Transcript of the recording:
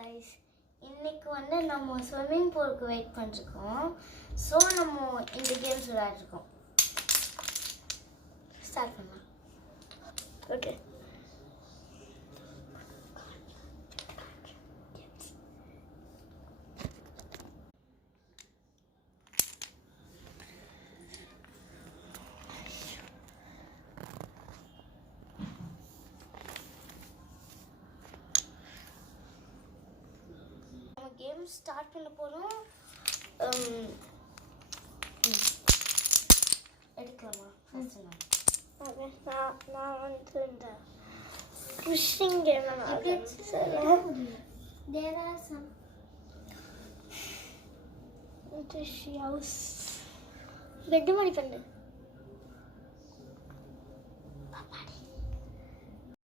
Guys, இன்னைக்கு வந்து நம்ம ஸ்விம்மிங் பூலுக்கு வெயிட் பண்ணிருக்கோம். ஸோ நம்ம இந்த கேம்ஸ் விளையாடிருக்கோம். ஸ்டார்ட் பண்ணலாம். ஓகே, கேம் ஸ்டார்ட் பண்ண போகிறோம். எடுக்கலாமா? நான் வந்து இந்த pushing game there are some this house bed மாதிரி பண்ணு.